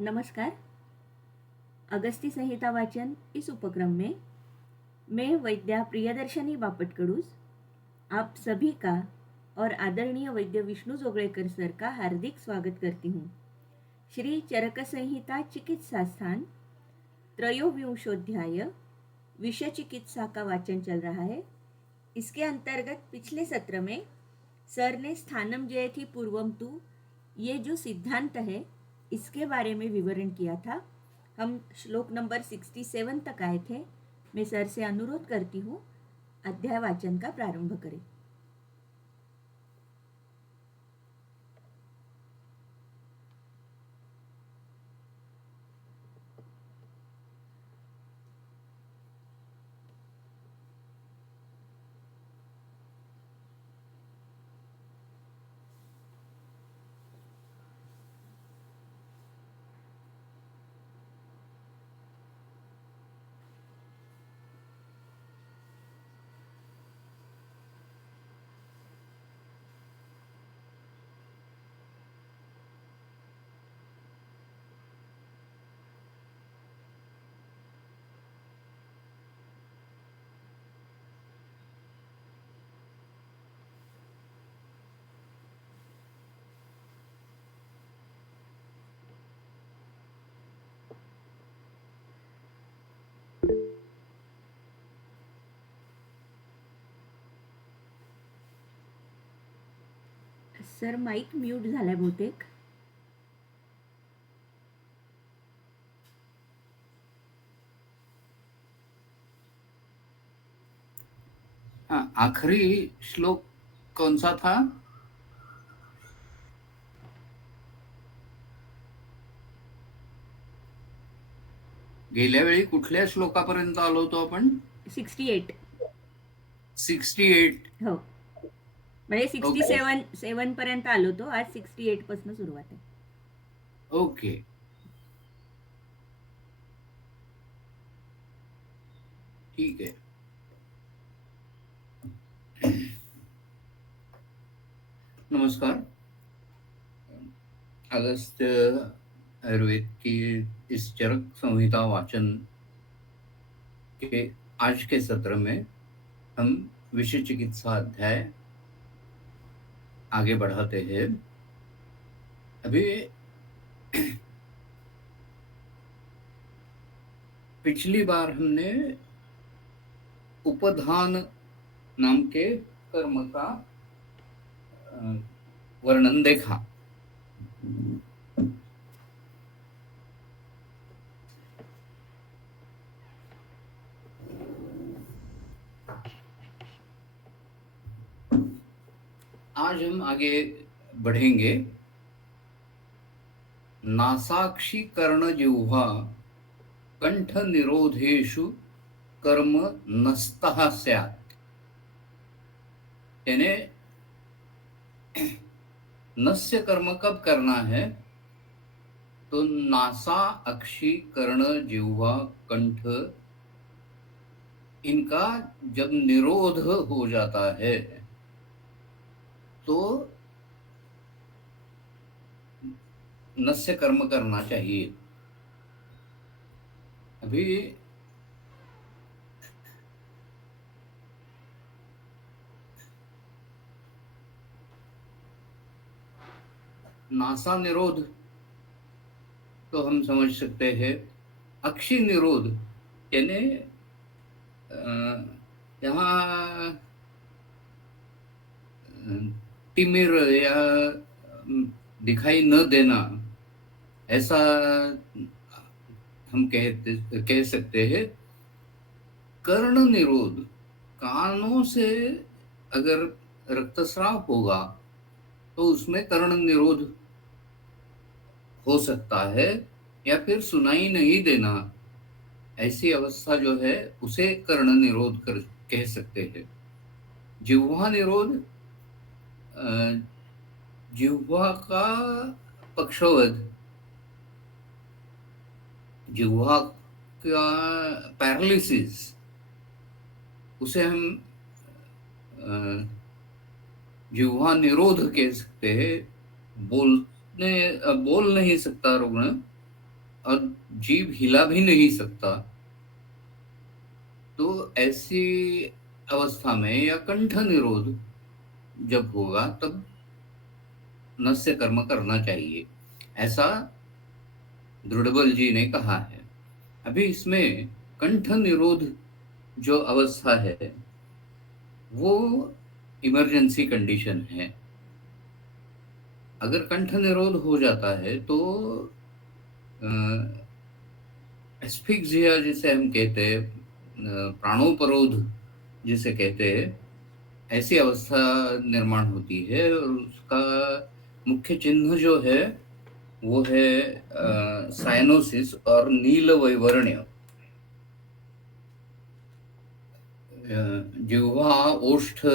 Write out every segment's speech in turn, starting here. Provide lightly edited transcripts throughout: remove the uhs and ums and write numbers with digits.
नमस्कार। अगस्ती संहिता वाचन इस उपक्रम में मैं वैद्या प्रियदर्शनी बापटकडूस आप सभी का और आदरणीय वैद्य विष्णु जोगळेकर सर का हार्दिक स्वागत करती हूँ। श्री चरक संहिता चिकित्सा स्थान त्रयोविंशोध्याय विषय चिकित्सा का वाचन चल रहा है। इसके अंतर्गत पिछले सत्र में सर ने स्थानम जयति पूर्वम तु ये जो सिद्धांत है इसके बारे में विवरण किया था। हम श्लोक नंबर 67 तक आए थे। मैं सर से अनुरोध करती हूँ अध्याय वाचन का प्रारंभ करें। सर माईक म्यूट झालाय बहुतेक। हाँ, आखरी श्लोक कौन सा था? गेल्या वेळी कुठल्या श्लोकापर्यंत आलो होतो आपण? 68. 68. हो, म्हणजे ओके 67 पर्यंत आलो तो। आज 68 पासून सुरुवात आहे। ओके ठीक आहे. नमस्कार। अगस्त आयुर्वेद की इस चरक संहिता वाचन के आज के सत्र में हम विषय चिकित्सा अध्याय आगे बढ़ाते हैं। अभी पिछली बार हमने उपधान नाम के कर्म का वर्णन देखा। आज हम आगे बढ़ेंगे। नासाक्षी कर्ण जिह्वा कंठ निरोधेषु कर्म नस्तः स्यात्। यानी नस्य कर्म कब करना है? तो नासा, अक्षी, कर्ण, जिह्वा, कंठ इनका जब निरोध हो जाता है तो नस्य कर्म करना चाहिए। अभी नासा निरोध तो हम समझ सकते हैं। अक्षी निरोध यानी यहाँ तिमिर या दिखाई न देना, ऐसा हम कह सकते हैं। कर्ण निरोध, कानों से अगर रक्तस्राव होगा तो उसमें कर्ण निरोध हो सकता है, या फिर सुनाई नहीं देना, ऐसी अवस्था जो है उसे कर्ण निरोध कह सकते हैं। जिह्वा निरोध, जिह्वा का पक्षवध, जिह्वा का पैरालिसिस, उसे हम जिह्वा निरोध कह सकते हैं। बोल नहीं सकता रुग्ण, और जीभ हिला भी नहीं सकता, तो ऐसी अवस्था में या कंठ निरोध जब होगा तब नस्य कर्म करना चाहिए, ऐसा दृढ़बल जी ने कहा है। अभी इसमें कंठ निरोध जो अवस्था है वो इमरजेंसी कंडीशन है। अगर कंठ निरोध हो जाता है तो एस्फिक्सिया जिसे हम कहते हैं, प्राणोपरोध जिसे कहते हैं, ऐसी अवस्था निर्माण होती है। और उसका मुख्य चिन्ह जो है वो है साइनोसिस और नील वैवर्ण्य। जिह्वा, ओष्ठ,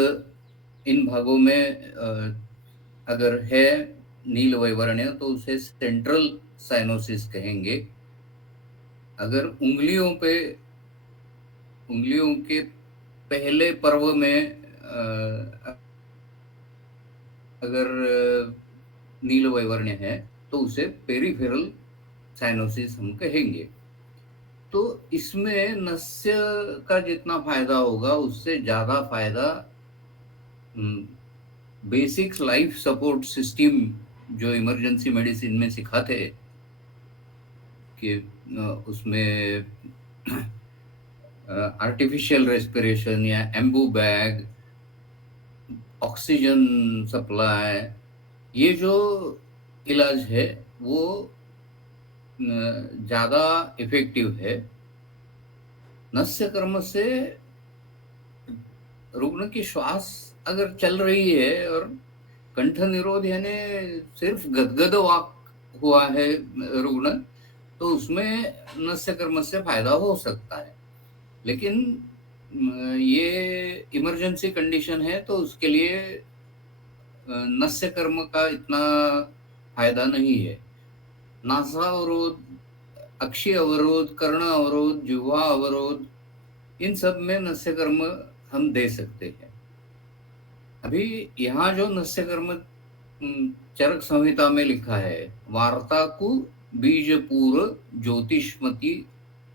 इन भागों में अगर है नील वैवर्ण्य तो उसे सेंट्रल साइनोसिस कहेंगे। अगर उंगलियों के पहले पर्व में अगर नील वैवर्ण्य है तो उसे पेरिफेरल साइनोसिस हम कहेंगे। तो इसमें नस्य का जितना फायदा होगा उससे ज्यादा फायदा बेसिक लाइफ सपोर्ट सिस्टम जो इमरजेंसी मेडिसिन में सिखाते हैं कि उसमें आर्टिफिशियल रेस्पिरेशन या एम्बू बैग, ऑक्सीजन सप्लाई, ये जो इलाज है वो ज्यादा इफेक्टिव है। नस्य कर्म से रुग्ण की श्वास अगर चल रही है और कंठ निरोध यानी सिर्फ गदगद वाक हुआ है रुग्ण, तो उसमें नस्य कर्म से फायदा हो सकता है। लेकिन ये इमरजेंसी कंडीशन है तो उसके लिए नस्य कर्म का इतना फायदा नहीं है। नासा अवरोध, अक्षी अवरोध, कर्ण अवरोध, जिह्वा अवरोध, इन सब में नस्य कर्म हम दे सकते हैं। अभी यहाँ जो नस्य कर्म चरक संहिता में लिखा है, वार्ताकु बीजपूर ज्योतिष्मति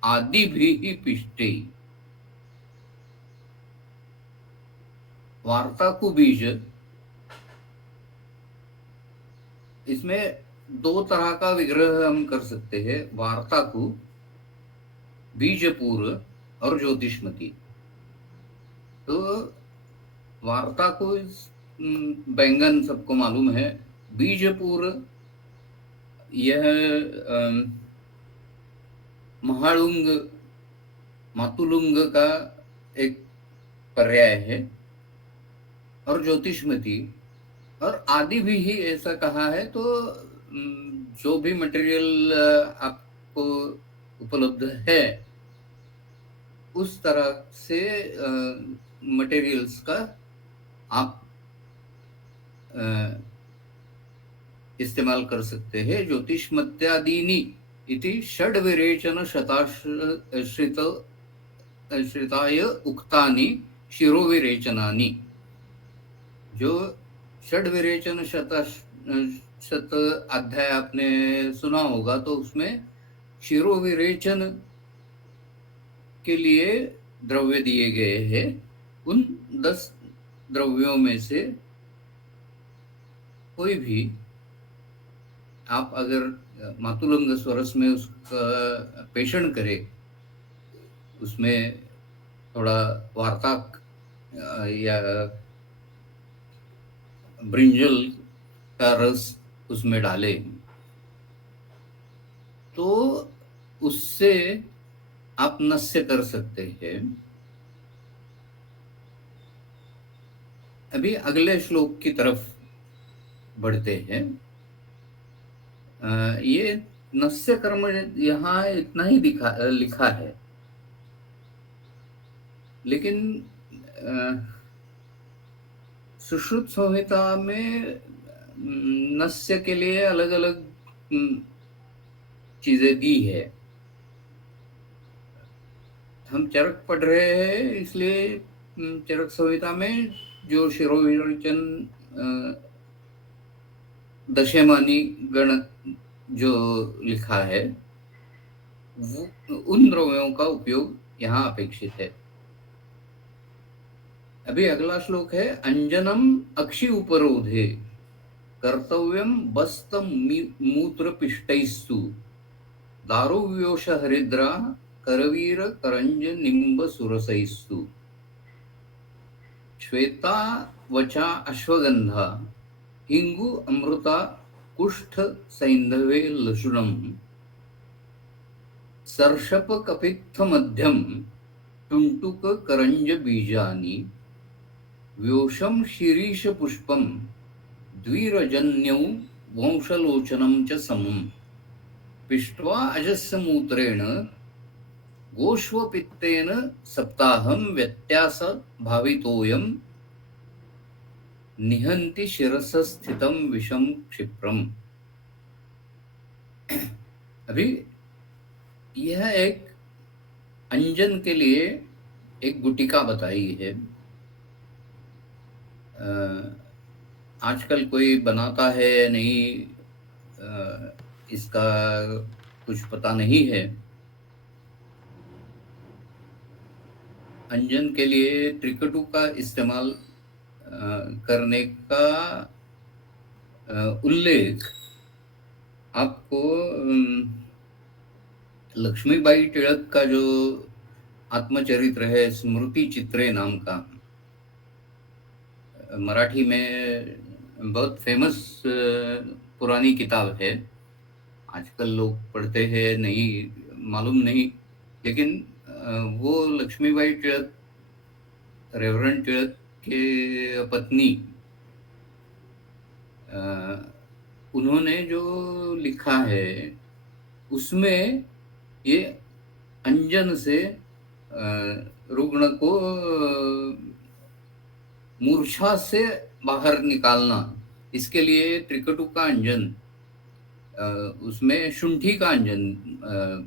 आदि भी पिष्टे। वार्ताकु बीज, इसमें दो तरह का विग्रह हम कर सकते हैं, वार्ताकु, बीजपूर और ज्योतिष्मति। तो वार्ताकु बैंगन सबको मालूम है। बीजपूर यह महालुंग, मातुलुंग का एक पर्याय है। और ज्योतिष्मति और आदि भी ही ऐसा कहा है। तो जो भी मटेरियल आपको उपलब्ध है उस तरह से मटेरियल्स का आप इस्तेमाल कर सकते हैं। ज्योतिष्मत्यादीनि इति षड विरेचन श्रिताय उक्तानि शिरोविरेचनानि। जो षड विरेचन शत अध्याय आपने सुना होगा, तो उसमें शिरोविरेचन के लिए द्रव्य दिए गए हैं। उन 10 द्रव्यों में से कोई भी आप अगर मातुलंग स्वरस में उसका पेषण करें, उसमें थोड़ा वार्ताक या ब्रिंजल का रस उसमें डालें, तो उससे आप नस्य कर सकते हैं। अभी अगले श्लोक की तरफ बढ़ते हैं। ये नस्य कर्म यहाँ इतना ही लिखा है, लेकिन सुश्रुत संहिता में नस्य के लिए अलग अलग चीजें दी है। हम चरक पढ़ रहे हैं, इसलिए चरक संहिता में जो शिरोविरेचन दशमानी गण जो लिखा है उन द्रव्यों का उपयोग यहाँ अपेक्षित है। अभी अगला श्लोक है, अंजनम अक्षि उपरोधे कर्तव्यम बस्त मूत्र पिष्टैस्तु दारुव्योष हरिद्रा करवीर करंज निम्ब सुरसैस्तु श्वेता वचा अश्वगंधा हिंगु अमृता कुष्ठ सैंधवे लशुनम सर्षप कपित्थ मध्यम टुंटुक करंज बीजानि व्योषम शिरीष पुष्पम द्विरजन्यौ वंशलोचनम च समम् पिष्ट्वा अजस्य मूत्रेण गोष्वपित्तेन सप्ताहं व्यत्यास भावितोयम निहंति शिरसस्थितं विषम क्षिप्रम। अभी यह एक अंजन के लिए एक गुटिका बताई है। आजकल कोई बनाता है या नहीं, इसका कुछ पता नहीं है। अंजन के लिए त्रिकटु का इस्तेमाल करने का उल्लेख आपको लक्ष्मीबाई टिळक का जो आत्मचरित्र है स्मृति चित्रे नाम का, मराठी में बहुत फेमस पुरानी किताब है। आजकल लोग पढ़ते हैं नहीं मालूम नहीं, लेकिन वो लक्ष्मीबाई टिळक, रेवरेंड टिळक के पत्नी, उन्होंने जो लिखा है उसमें ये अंजन से रुग्ण को मूर्छा से बाहर निकालना, इसके लिए त्रिकटु का अंजन, उसमें शुंठी का अंजन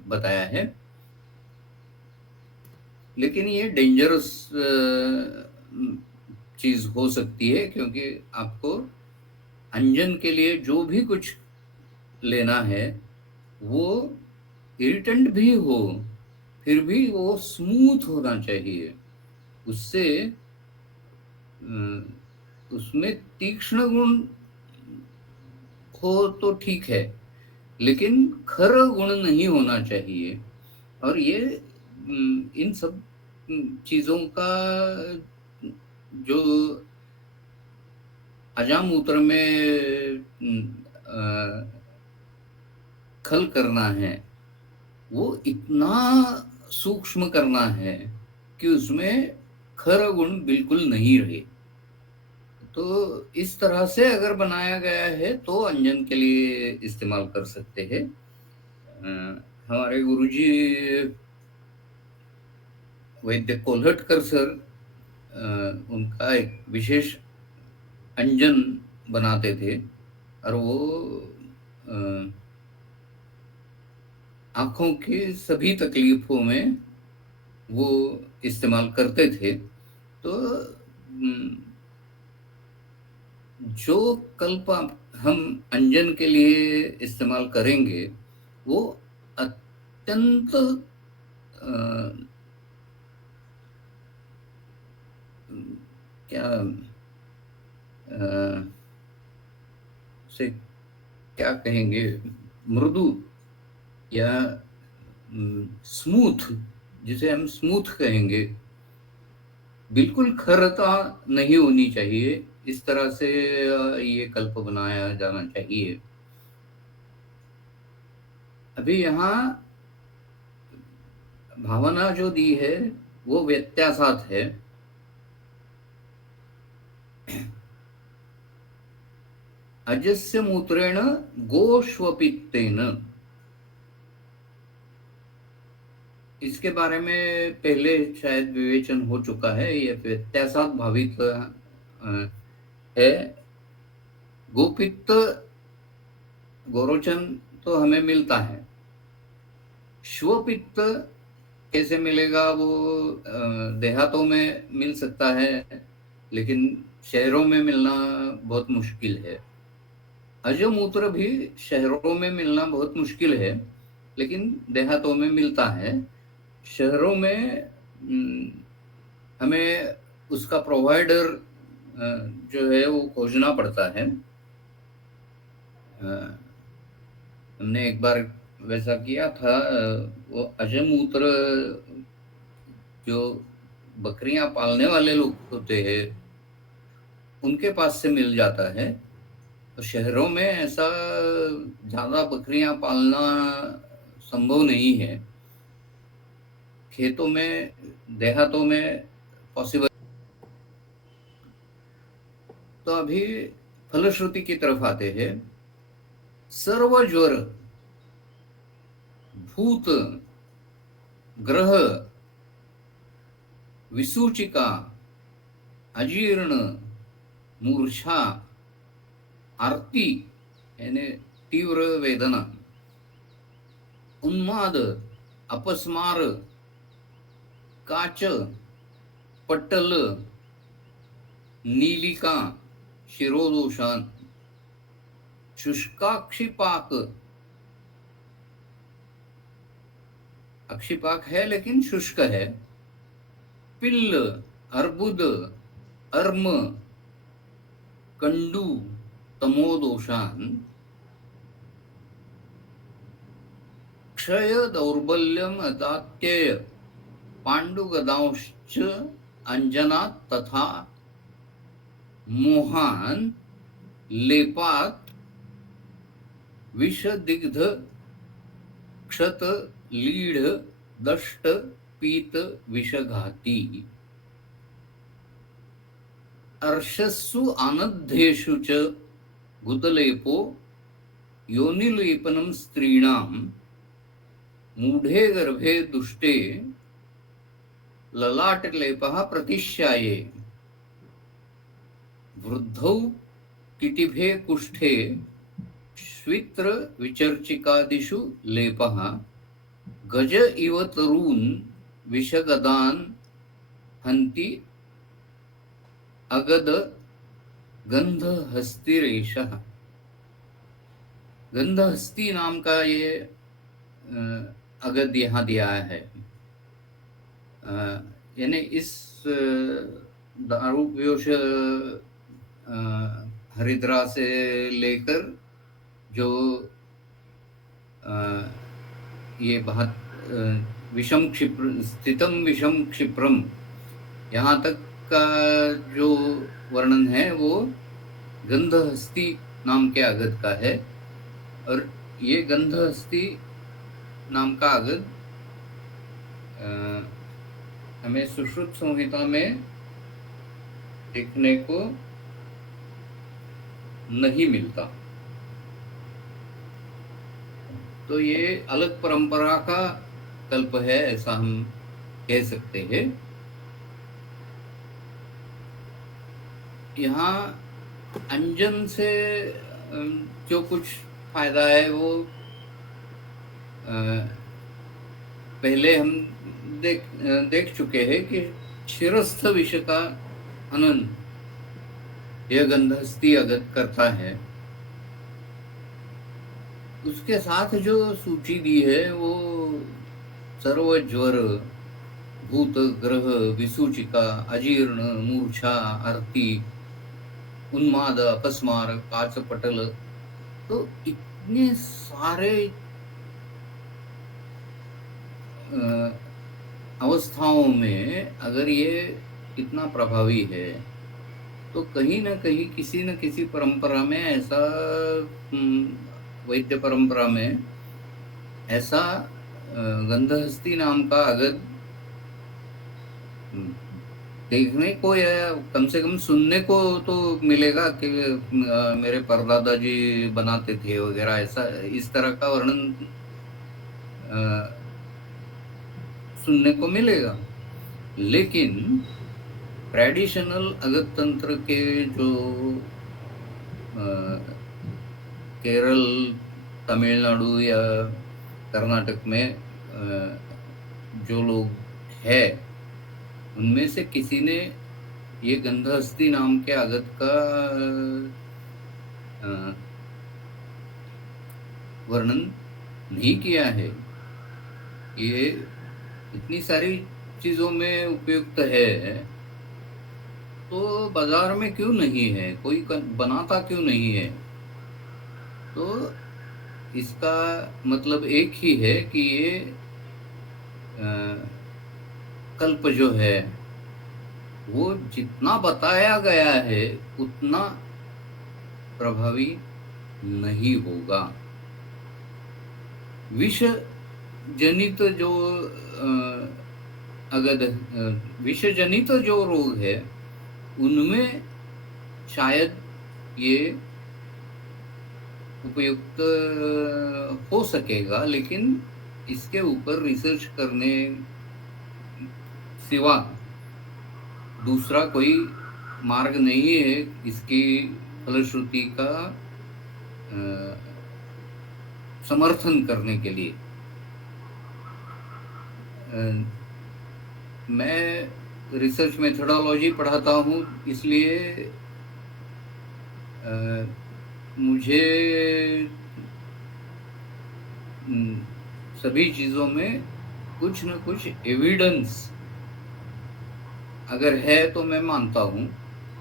बताया है। लेकिन ये डेंजरस चीज हो सकती है, क्योंकि आपको अंजन के लिए जो भी कुछ लेना है वो इरिटेंट भी हो, फिर भी वो स्मूथ होना चाहिए। उससे उसमें तीक्ष्ण गुण हो तो ठीक है, लेकिन खर गुण नहीं होना चाहिए। और ये इन सब चीजों का जो अजामूत्र में खल करना है वो इतना सूक्ष्म करना है कि उसमें खर गुण बिल्कुल नहीं रहे। तो इस तरह से अगर बनाया गया है तो अंजन के लिए इस्तेमाल कर सकते हैं। हमारे गुरुजी वैद्य कोल्हटकर सर, उनका एक विशेष अंजन बनाते थे और वो आंखों की सभी तकलीफों में वो इस्तेमाल करते थे। तो जो कल्प हम अंजन के लिए इस्तेमाल करेंगे वो अत्यंत से क्या कहेंगे, मृदु या स्मूथ, जिसे हम स्मूथ कहेंगे, बिल्कुल खरता नहीं होनी चाहिए। इस तरह से ये कल्प बनाया जाना चाहिए। अभी यहाँ भावना जो दी है वो व्यत्यासात है। अजस्य मूत्रेण गोष्वपित्तेन, इसके बारे में पहले शायद विवेचन हो चुका है। यह व्यत्यासात भावित है। गोपित्त गोरोचन तो हमें मिलता है, श्वपित्त कैसे मिलेगा? वो देहातों में मिल सकता है, लेकिन शहरों में मिलना बहुत मुश्किल है। अजमूत्र भी शहरों में मिलना बहुत मुश्किल है, लेकिन देहातों में मिलता है। शहरों में हमें उसका प्रोवाइडर जो है वो खोजना पड़ता है। हमने एक बार वैसा किया था। वो अजमूत्र जो बकरियां पालने वाले लोग होते हैं उनके पास से मिल जाता है। तो शहरों में ऐसा ज्यादा बकरियां पालना संभव नहीं है। खेतों में, देहातों में पॉसिबल। तो अभी फलश्रुति की तरफ आते हैं। सर्व ज्वर, भूत, ग्रह, विसूचिका, अजीर्ण, मूर्छा, आरती यानी तीव्र वेदना, उन्माद, अपस्मार, काच, पट्टल, नीलिका, शिरोदोषान, शुष्काक्षिपाक, अक्षिपाक है लेकिन शुष्क है, पिल्ल, अर्बुद, अर्म, कंडू, तमोदोषान, क्षय, दौर्बल्यम, अदात्यय, पांडुगदांश्च, अंजना तथा मोहान, लेपात, विषदिग्ध, क्षत, लीढ़, दष्ट, पीत, विषघाती, अर्षस्सु आनद्धेषु च गुतलेपो, योनिलेपनं स्त्रीणां, मूढे गर्भे दुष्टे, ललाटलेपः प्रतिश्याये, वृद्धौ किटिभे कुष्ठे, श्वित्र विचर्चिकादिषु लेपः, गज इव तरून् विषगदान् हन्ति, अगद गंधहस्तिरेशः। गंधहस्ती नाम का ये अगद यहाँ दिया है। यानी इस दारुव्योश हरिद्रा से लेकर जो ये बहुत विषम क्षिप्र स्थितम विषम क्षिप्रम यहाँ तक का जो वर्णन है वो गंधहस्ती नाम के अगद का है। और ये गंधहस्ती नाम का अगद हमें सुश्रुत संहिता में देखने को नहीं मिलता। तो ये अलग परंपरा का कल्प है, ऐसा हम कह सकते हैं। यहाँ अंजन से जो कुछ फायदा है वो पहले हम देख चुके हैं कि शिरस्थ विष का हनन यह गंधहस्ती अगद करता है। उसके साथ जो सूची दी है वो सर्व ज्वर, भूत, ग्रह, विसूचिका, अजीर्ण, मूर्छा, आरती, उन्माद, अपस्मार, काच, पटल, तो इतने सारे अवस्थाओं में अगर ये इतना प्रभावी है तो कहीं ना कहीं किसी न किसी परंपरा में ऐसा, वैद्य परंपरा में ऐसा गंधहस्ती नाम का अगद देखने को या कम से कम सुनने को तो मिलेगा कि मेरे परदादा जी बनाते थे वगैरह, ऐसा इस तरह का वर्णन सुनने को मिलेगा। लेकिन ट्रेडिशनल अगद तंत्र के जो केरल, तमिलनाडु या कर्नाटक में जो लोग हैं उनमें से किसी ने ये गंधहस्ती नाम के अगद का वर्णन नहीं किया है। ये इतनी सारी चीजों में उपयुक्त है, तो बाजार में क्यों नहीं है, कोई बनाता क्यों नहीं है? तो इसका मतलब एक ही है कि ये अ, कल्प जो है वो जितना बताया गया है उतना प्रभावी नहीं होगा। विष जनित जो अगर विष जनित जो रोग है उनमें शायद ये उपयुक्त हो सकेगा, लेकिन इसके ऊपर रिसर्च करने सिवा दूसरा कोई मार्ग नहीं है इसकी फलश्रुति का समर्थन करने के लिए। मैं रिसर्च मेथोडोलॉजी पढ़ाता हूँ, इसलिए मुझे सभी चीजों में कुछ न कुछ एविडेंस अगर है तो मैं मानता हूँ।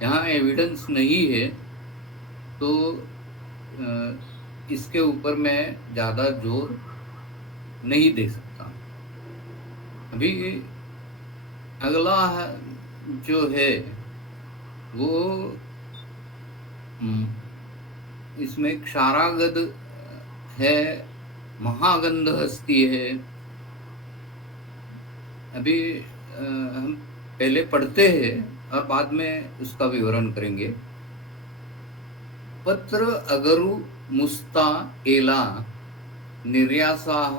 यहाँ एविडेंस नहीं है तो इसके ऊपर मैं ज्यादा जोर नहीं दे सकता। अभी अगला जो है वो इसमें क्षारागद है, महागंध हस्ती है। अभी हम पहले पढ़ते हैं और बाद में उसका विवरण करेंगे। पत्र अगरु मुस्ता एला निर्यासाः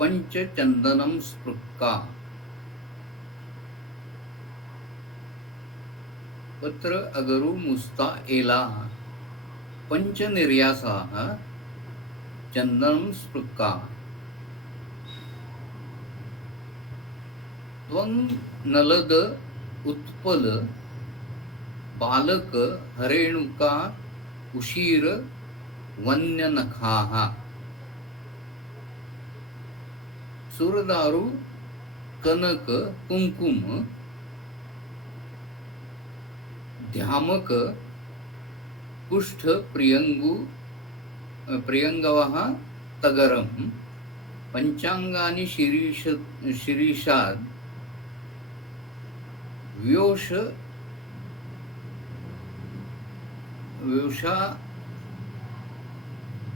पंच चंदनम स्पृक्का। पत्र अगरु मुस्ता एला पंच निर्यासाः चंदनम स्पृक्का। त्वं नलद उत्पल बालक हरेणुका उशीर वन्य नखाः। सुरदारु कनक कुंकुम ध्यामक कुष्ठ प्रियंगवः तगरम पंचांगानि शिरीषाद व्योष व्योषा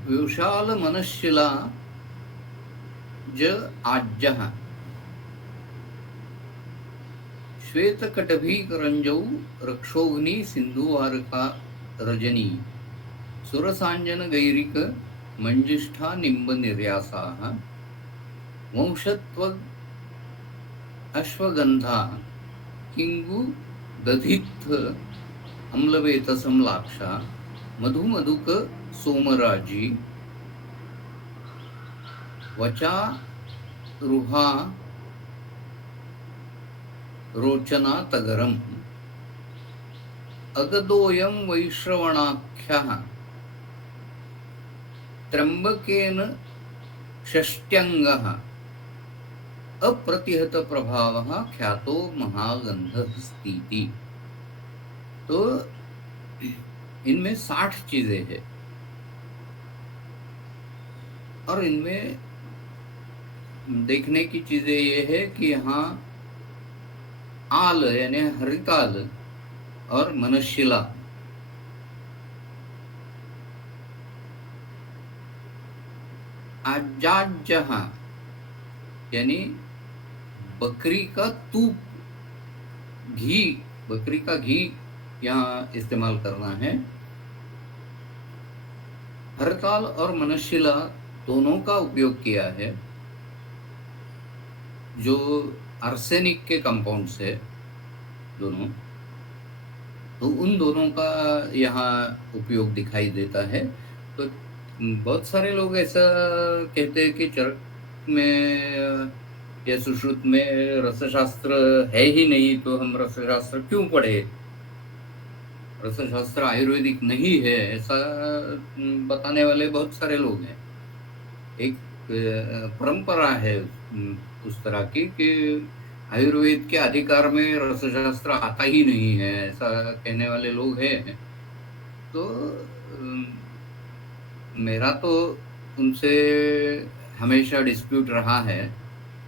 व्योषाल मनशिला ज आज्यः। श्वेतकटभीकरंजौ रक्षोग्नि सिंधुवारका रजनी सुरसांजन गैरिक मंजिष्ठा निंब निर्यासाः। वंशत्व अश्वगंधा किंगु दधित्थ अम्लवेतसं लाक्षा मधुमधुक सोमराजी वचा रुहा रोचना तगरम। अगदोयं वैश्रवणाख्यः त्र्यंबकेन षष्ट्यंगः अप्रतिहत प्रभावः ख्यातो महागंधस्तीति। तो इनमें 60 चीजें हैं और इनमें देखने की चीजें ये है कि यहाँ आल यानी हरिताल और मनशिला आजाजह यानी बकरी का तूप, घी, बकरी का घी यहाँ इस्तेमाल करना है। हरताल और मनशिला दोनों का उपयोग किया है, जो आर्सेनिक के कंपाउंड्स है दोनों, तो उन दोनों का यहाँ उपयोग दिखाई देता है। तो बहुत सारे लोग ऐसा कहते हैं कि चरक में या सुश्रुत में रसशास्त्र है ही नहीं, तो हम रसशास्त्र क्यों पढ़े, रसशास्त्र आयुर्वेदिक नहीं है, ऐसा बताने वाले बहुत सारे लोग हैं। एक परंपरा है उस तरह की कि आयुर्वेद के अधिकार में रसशास्त्र आता ही नहीं है, ऐसा कहने वाले लोग हैं। तो मेरा तो उनसे हमेशा डिस्प्यूट रहा है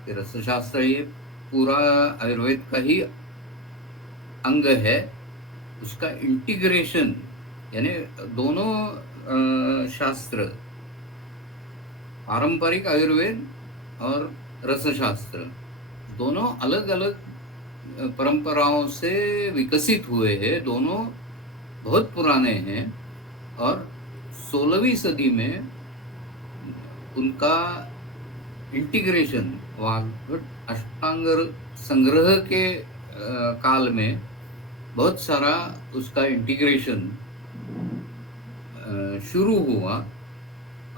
कि रसशास्त्र ये पूरा आयुर्वेद का ही अंग है। उसका इंटीग्रेशन यानी दोनों शास्त्र, पारंपरिक आयुर्वेद और रसशास्त्र, दोनों अलग अलग परंपराओं से विकसित हुए हैं, दोनों बहुत पुराने हैं। और 16वीं सदी में उनका इंटीग्रेशन वाग्भट अष्टांग संग्रह के काल में बहुत सारा उसका इंटीग्रेशन शुरू हुआ।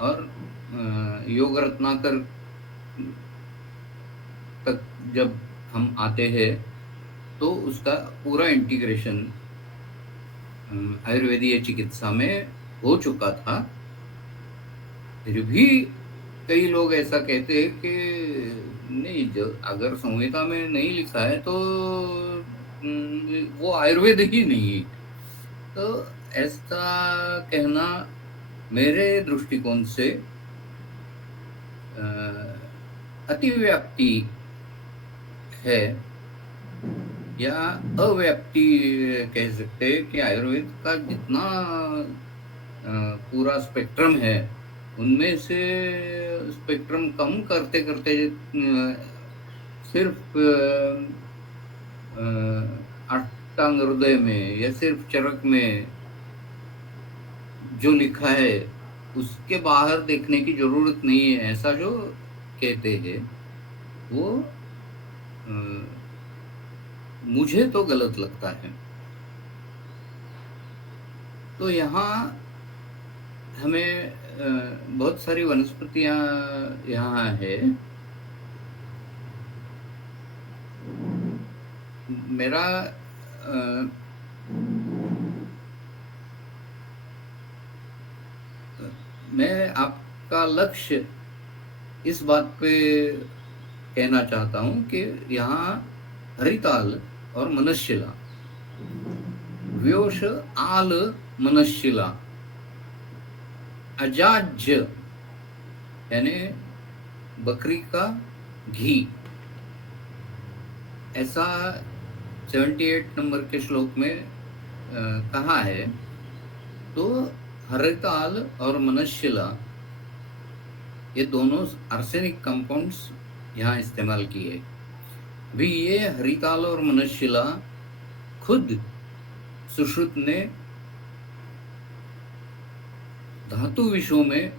और योग रत्नाकर तक जब हम आते हैं तो उसका पूरा इंटीग्रेशन आयुर्वेदीय चिकित्सा में हो चुका था। फिर भी कई लोग ऐसा कहते हैं कि नहीं, जो अगर संहिता में नहीं लिखा है तो वो आयुर्वेद ही नहीं। तो ऐसा कहना मेरे दृष्टिकोण से अतिव्याप्ति है, या अव्याप्ति कह सकते हैं कि आयुर्वेद का जितना पूरा स्पेक्ट्रम है उनमें से स्पेक्ट्रम कम करते करते सिर्फ अष्टांग हृदय में या सिर्फ चरक में जो लिखा है उसके बाहर देखने की जरूरत नहीं है, ऐसा जो कहते हैं वो मुझे तो गलत लगता है। तो यहाँ हमें बहुत सारी वनस्पतियां यहाँ है। मेरा मैं आपका लक्ष्य इस बात पे कहना चाहता हूँ कि यहाँ हरिताल और मनस्शिला, व्योश आल मनस्शिला, अजाज्य यानी बकरी का घी, ऐसा 78 नंबर के श्लोक में कहा है। तो हरिताल और मनस्शिला ये दोनों आर्सेनिक कंपाउंड्स यहाँ इस्तेमाल किए। भी ये हरिताल और मनस्शिला खुद सुश्रुत ने धातु विषयों में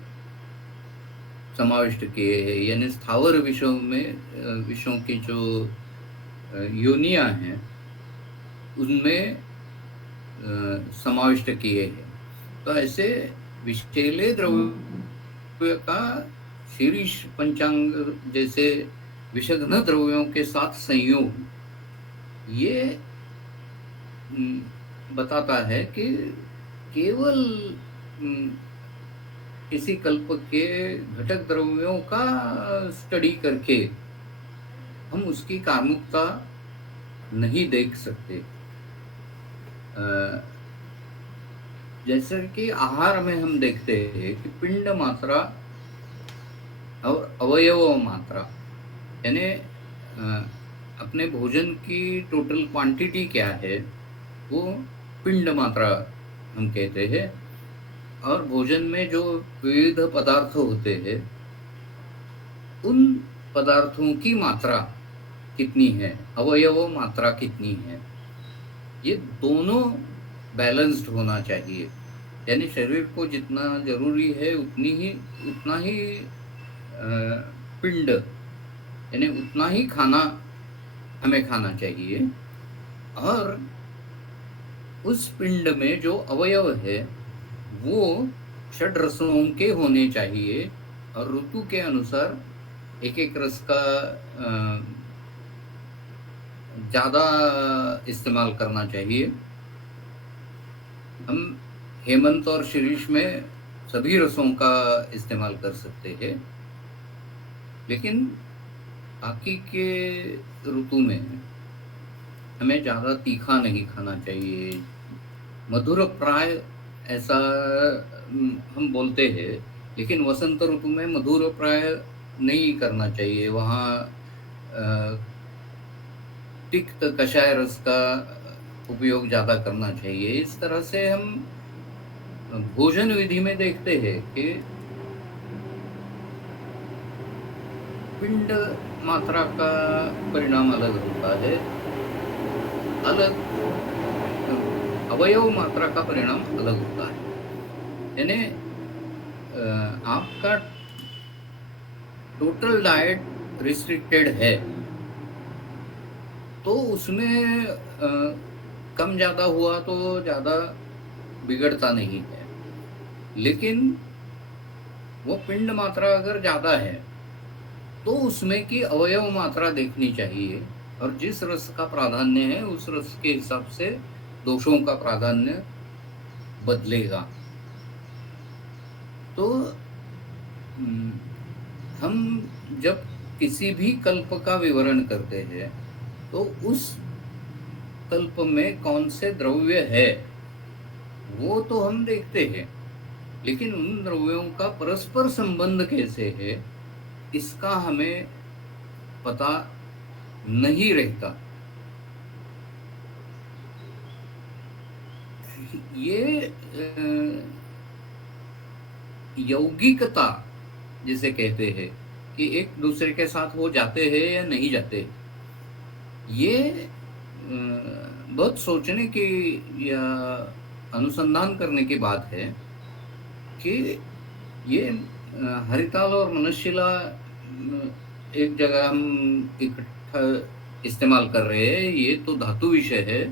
समाविष्ट किए हैं, यानी स्थावर विषयों में विषयों की जो योनियां हैं उनमें समाविष्ट किए हैं। तो ऐसे विषैले द्रव्य का शीर्ष पंचांग जैसे विषघ्न द्रव्यों के साथ संयोग ये बताता है कि केवल किसी कल्प के घटक द्रव्यों का स्टडी करके हम उसकी कामुकता नहीं देख सकते। जैसे कि आहार में हम देखते हैं कि पिंड मात्रा और अवयव मात्रा, यानी अपने भोजन की टोटल क्वांटिटी क्या है वो पिंड मात्रा हम कहते हैं। और भोजन में जो विविध पदार्थ होते हैं उन पदार्थों की मात्रा कितनी है, अवयव मात्रा कितनी है, ये दोनों बैलेंस्ड होना चाहिए। यानी शरीर को जितना जरूरी है उतना ही पिंड यानी उतना ही खाना हमें खाना चाहिए। और उस पिंड में जो अवयव है वो षड रसों के होने चाहिए और ऋतु के अनुसार एक एक रस का ज्यादा इस्तेमाल करना चाहिए। हम हेमंत और शीरीष में सभी रसों का इस्तेमाल कर सकते हैं। लेकिन बाकी के ऋतु में हमें ज़्यादा तीखा नहीं खाना चाहिए। मधुर प्राय ऐसा हम बोलते हैं, लेकिन वसंत ऋतु में मधुर प्राय नहीं करना चाहिए। वहाँ तिक्त कषाय रस का उपयोग ज़्यादा करना चाहिए। इस तरह से हम भोजन विधि में देखते हैं कि पिंड मात्रा का परिणाम अलग होता है, अलग अवयव मात्रा का परिणाम अलग होता है। यानी आपका टोटल डाइट रिस्ट्रिक्टेड है तो उसमें कम ज़्यादा हुआ तो ज़्यादा बिगड़ता नहीं है। लेकिन वो पिंड मात्रा अगर ज़्यादा है तो उसमें की अवयव मात्रा देखनी चाहिए, और जिस रस का प्राधान्य है उस रस के हिसाब से दोषों का प्राधान्य बदलेगा। तो हम जब किसी भी कल्प का विवरण करते हैं तो उस कल्प में कौन से द्रव्य है वो तो हम देखते हैं, लेकिन उन द्रव्यों का परस्पर संबंध कैसे है इसका हमें पता नहीं रहता। ये यौगिकता जिसे कहते हैं कि एक दूसरे के साथ वो जाते हैं या नहीं जाते, ये बहुत सोचने की या अनुसंधान करने की बात है कि ये हरिताल और मनस्शिला एक जगह हम इकट्ठा इस्तेमाल कर रहे हैं। ये तो धातु विषय है,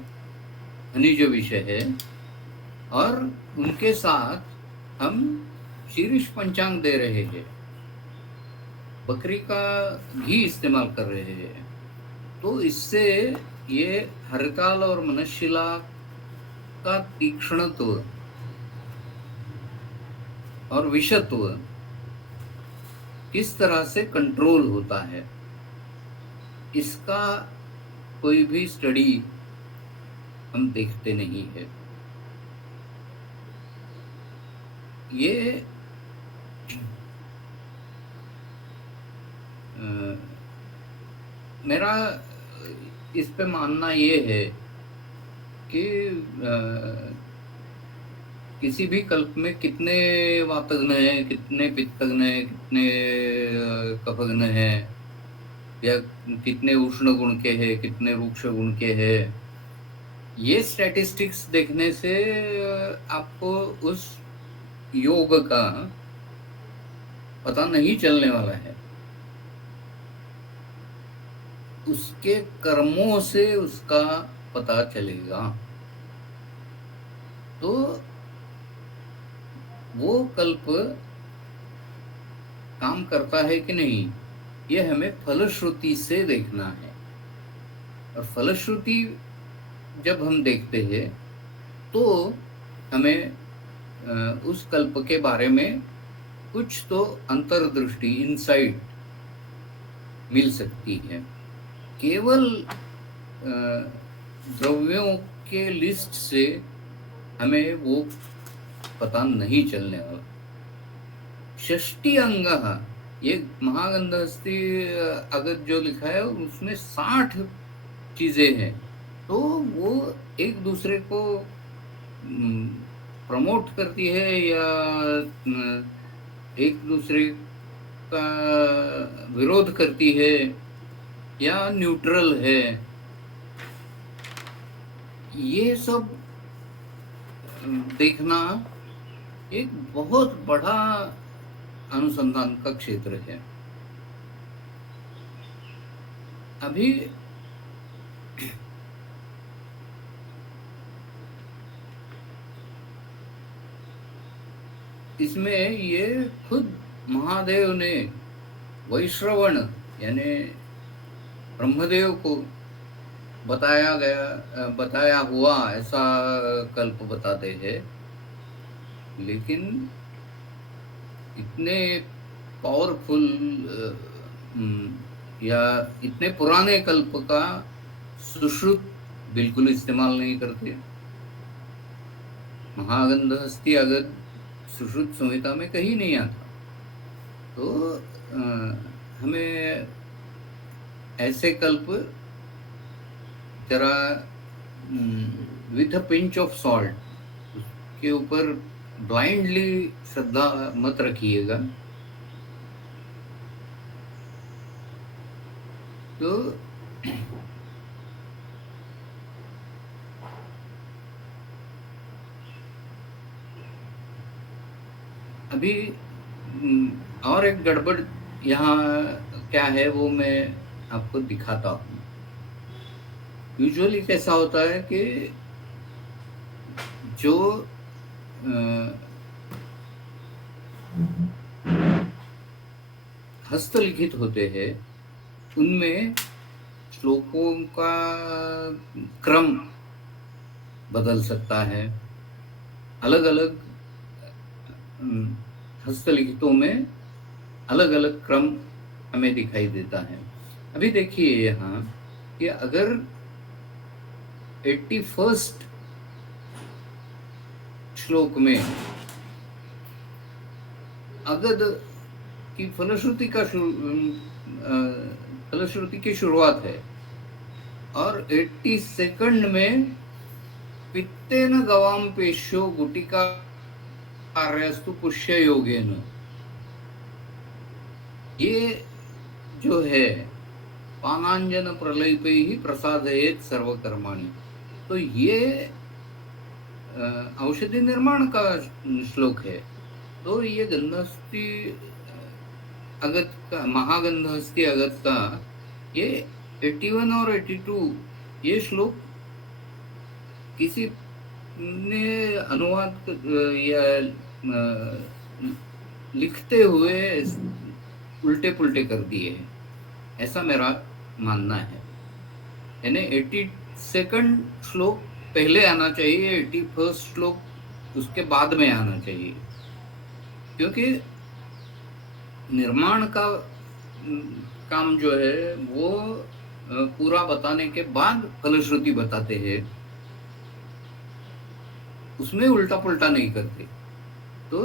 खनिज विषय है, और उनके साथ हम शीर्ष पंचांग दे रहे हैं, बकरी का घी इस्तेमाल कर रहे हैं। तो इससे ये हरिताल और मनस्शिला का तीक्ष्णत्व और विषत्व किस तरह से कंट्रोल होता है, इसका कोई भी स्टडी हम देखते नहीं है। ये मेरा इस पे मानना ये है कि किसी भी कल्प में कितने वातग्न हैं, कितने पित्तग्न हैं, कितने कफग्न हैं, या कितने उष्ण गुण के हैं, कितने रूक्ष गुण के हैं, ये स्टैटिस्टिक्स देखने से आपको उस योग का पता नहीं चलने वाला है। उसके कर्मों से उसका पता चलेगा। तो वो कल्प काम करता है कि नहीं, ये हमें फलश्रुति से देखना है। और फलश्रुति जब हम देखते हैं तो हमें उस कल्प के बारे में कुछ तो अंतर्दृष्टि, इनसाइट मिल सकती है। केवल द्रव्यों के लिस्ट से हमें वो पता नहीं चलने वाला। षष्टी अंग, ये महागंधहस्ती अगर जो लिखा है उसमें 60 चीजें हैं, तो वो एक दूसरे को प्रमोट करती है या एक दूसरे का विरोध करती है या न्यूट्रल है, ये सब देखना एक बहुत बड़ा अनुसंधान का क्षेत्र है। अभी इसमें ये खुद महादेव ने वैश्रवण यानी ब्रह्मदेव को बताया हुआ ऐसा कल्प बताते हैं। लेकिन इतने पावरफुल या इतने पुराने कल्प का सुश्रुत बिल्कुल इस्तेमाल नहीं करते। महागंध हस्ती अगद सुश्रुत संहिता में कहीं नहीं आता। तो हमें ऐसे कल्प जरा with a pinch of salt उसके ऊपर ब्लाइंडली श्रद्धा मत रखिएगा। तो अभी और एक गड़बड़ यहाँ क्या है वो मैं आपको दिखाता हूँ। यूजुअली कैसा होता है कि जो हस्तलिखित होते हैं उनमें श्लोकों का क्रम बदल सकता है। अलग अलग हस्तलिखितों में अलग अलग क्रम हमें दिखाई देता है। अभी देखिए यहाँ कि अगर 81st श्लोक में अगद की फलश्रुति की शुरुआत है और 82nd में पित्तेन गवाम पेशो गुटिका कार्यास्तु पुष्य योगेन, ये जो है पानांजन प्रलयपे ही प्रसादयेत सर्वकर्माणि, तो ये औषधि निर्माण का श्लोक है। तो ये गंधहस्ती अगत का, महागंधहस्ती अगत का ये 81 और 82 ये श्लोक किसी ने अनुवाद या लिखते हुए उल्टे पुल्टे कर दिए हैं, ऐसा मेरा मानना है। यानी 82nd श्लोक पहले आना चाहिए, 81st श्लोक उसके बाद में आना चाहिए, क्योंकि निर्माण का काम जो है वो पूरा बताने के बाद फलश्रुति बताते हैं, उसमें उल्टा पुल्टा नहीं करते। तो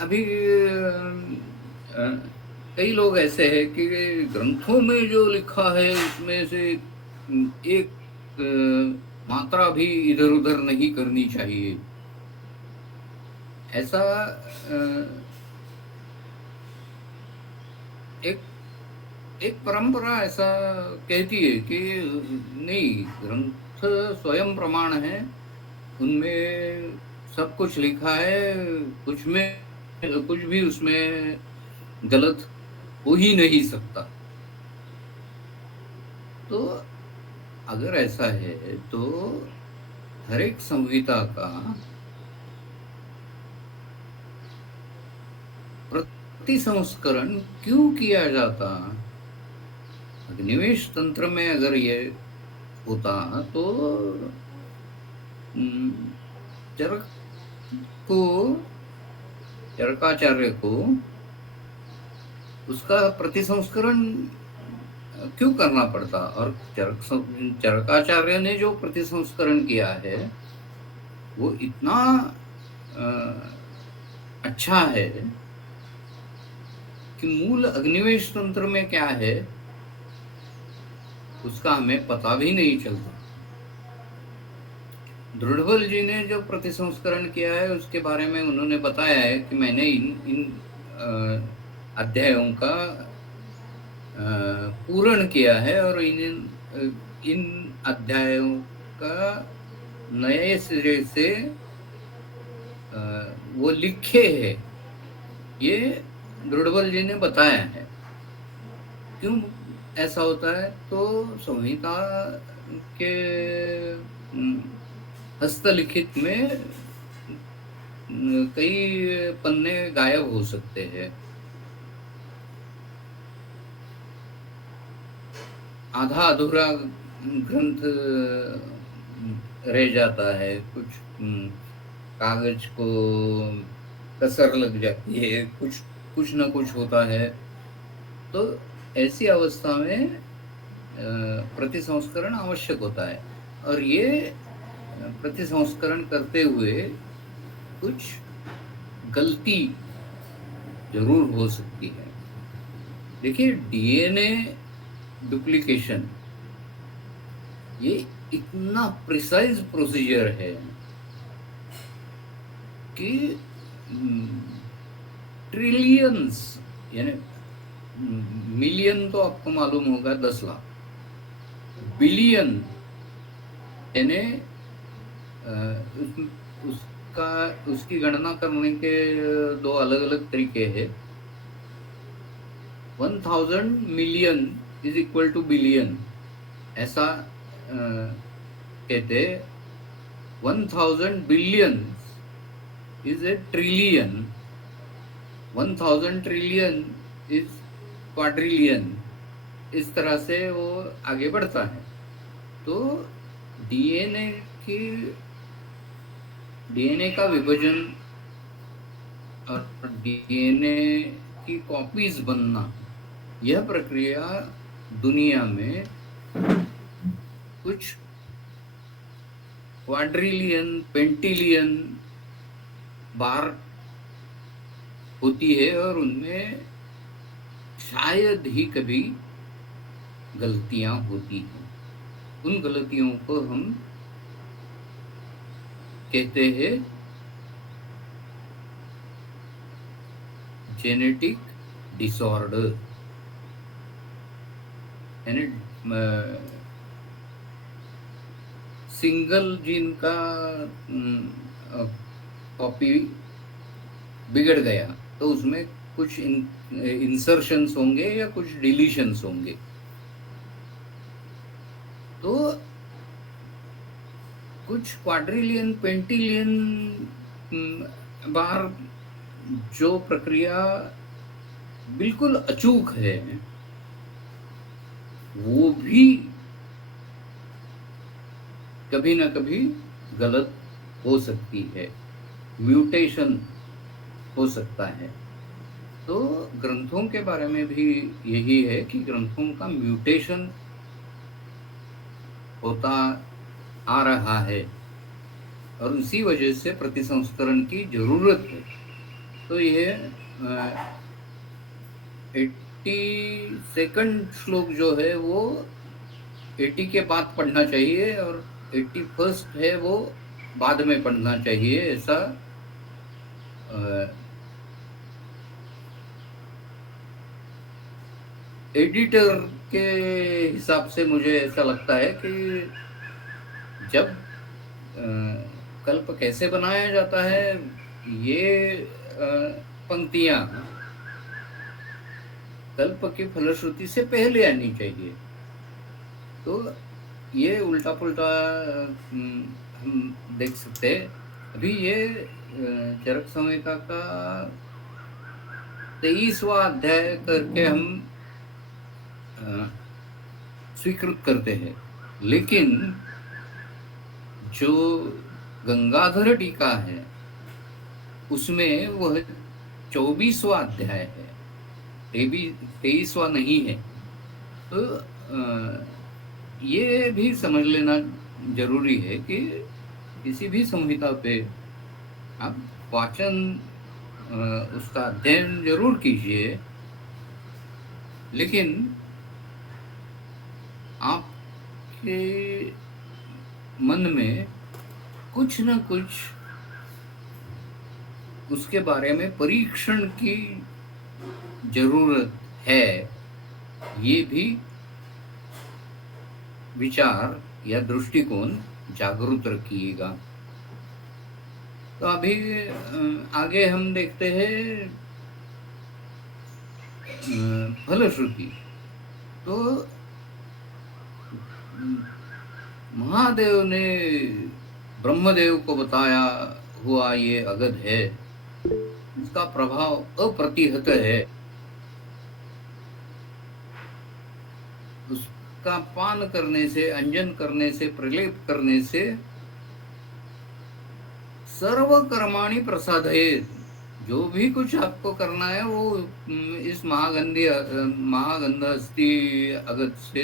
अभी कई लोग ऐसे हैं कि ग्रंथों में जो लिखा है उसमें से एक मात्रा भी इधर उधर नहीं करनी चाहिए, ऐसा एक परंपरा ऐसा कहती है कि नहीं, ग्रंथ स्वयं प्रमाण है, उनमें सब कुछ लिखा है, कुछ भी उसमें गलत हो ही नहीं सकता। तो अगर ऐसा है तो हर एक संहिता का प्रतिसंस्करण क्यों किया जाता? अग्निवेश तंत्र में अगर ये होता तो चरकाचार्य को उसका प्रतिसंस्करण क्यों करना पड़ता? और चरकाचार्य ने जो प्रतिसंस्करण किया है वो इतना अच्छा है कि मूल अग्निवेश तंत्र में क्या है उसका हमें पता भी नहीं चलता। दृढ़बल जी ने जो प्रतिसंस्करण किया है उसके बारे में उन्होंने बताया है कि मैंने इन अध्यायों का पूर्ण किया है और इन अध्यायों का नए सिरे से वो लिखे है, ये दृढ़बल जी ने बताया है। क्यों ऐसा होता है? तो संहिता के हस्तलिखित में कई पन्ने गायब हो सकते हैं, आधा अधूरा ग्रंथ रह जाता है, कुछ कागज को कसर लग जाती है, कुछ कुछ ना कुछ होता है। तो ऐसी अवस्था में प्रतिसंस्करण आवश्यक होता है। और ये प्रतिसंस्करण करते हुए कुछ गलती जरूर हो सकती है। देखिए, डीएनए डुप्लीकेशन ये इतना प्रिसाइज प्रोसीजर है कि ट्रिलियंस, यानी मिलियन तो आपको मालूम होगा 10 लाख, बिलियन यानी उसका उसकी गणना करने के दो अलग अलग तरीके हैं। 1000 million is equal two billion, ऐसा कहते। 1000 billion is a trillion, 1000 trillion is quadrillion. इस तरह से वो आगे बढ़ता है। तो डीएनए की डीएनए का विभाजन और डीएनए की कॉपीज बनना, यह प्रक्रिया दुनिया में कुछ क्वाड्रिलियन पेंटिलियन बार होती है, और उनमें शायद ही कभी गलतियां होती हैं। उन गलतियों को हम कहते हैं जेनेटिक डिसऑर्डर, यानी सिंगल जीन का कॉपी बिगड़ गया तो उसमें कुछ इंसर्शंस होंगे या कुछ डिलीशंस होंगे। तो कुछ क्वाड्रिलियन पेंटिलियन बार जो प्रक्रिया बिल्कुल अचूक है, वो भी कभी ना कभी गलत हो सकती है, म्यूटेशन हो सकता है। तो ग्रंथों के बारे में भी यही है कि ग्रंथों का म्यूटेशन होता आ रहा है, और उसी वजह से प्रतिसंस्करण की जरूरत है। तो ये 82nd श्लोक जो है वो 80 के बाद पढ़ना चाहिए, और 81st है वो बाद में पढ़ना चाहिए, ऐसा एडिटर के हिसाब से मुझे ऐसा लगता है कि जब कल्प कैसे बनाया जाता है, ये पंक्तियां कल्प की फलश्रुति से पहले आनी चाहिए। तो ये उल्टा पुल्टा हम देख सकते हैं। अभी ये चरक संहिता का 23वां अध्याय करके हम स्वीकृत करते हैं, लेकिन जो गंगाधर टीका है उसमें वह 24वां अध्याय है, 23वां नहीं है। तो ये भी समझ लेना जरूरी है कि किसी भी संहिता पे आप वाचन उसका अध्ययन जरूर कीजिए, लेकिन आपके मन में कुछ न कुछ उसके बारे में परीक्षण की जरूरत है, ये भी विचार या दृष्टिकोण जागरूक रखिएगा। तो अभी आगे हम देखते हैं फलश्रुति। तो महादेव ने ब्रह्मदेव को बताया हुआ ये अगध है, इसका प्रभाव अप्रतिहत है, उसका पान करने से, अंजन करने से, प्रलेप करने से सर्व कर्माणि प्रसादयेत्, जो भी कुछ आपको करना है वो इस महागंध हस्ती अगत से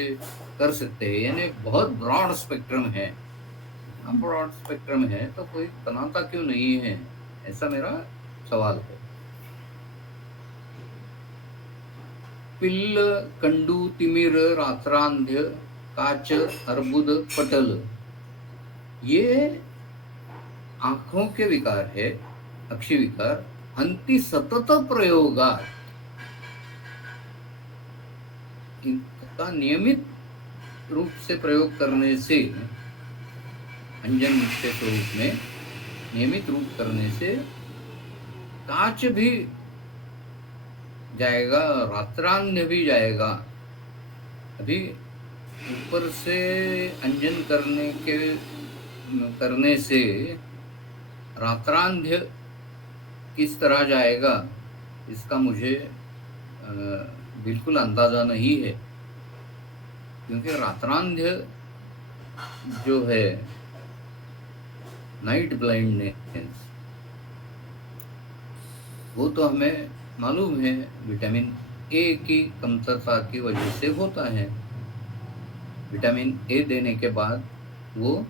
कर सकते हैं। यानी बहुत ब्रॉड स्पेक्ट्रम है। इतना ब्रॉड स्पेक्ट्रम है तो कोई बनाता क्यों नहीं है, ऐसा मेरा सवाल है। पिल्ल, कंडू, तिमिर, रात्रांध्य, काच, अर्बुद, पटल, ये आंखों के विकार है, अक्षि विकार। हंति सतत प्रयोगात, इनका नियमित रूप से प्रयोग करने से, अंजन के स्वरूप में नियमित रूप करने से काच भी जाएगा, रात्रांध्य भी जाएगा। अभी ऊपर से अंजन करने से रात्रांध्य किस तरह जाएगा इसका मुझे बिल्कुल अंदाजा नहीं है, क्योंकि रात्रांध्य जो है, नाइट ब्लाइंडनेस, वो तो हमें मालूम है विटामिन ए की कमतरता की वजह से होता है। विटामिन ए देने के बाद वो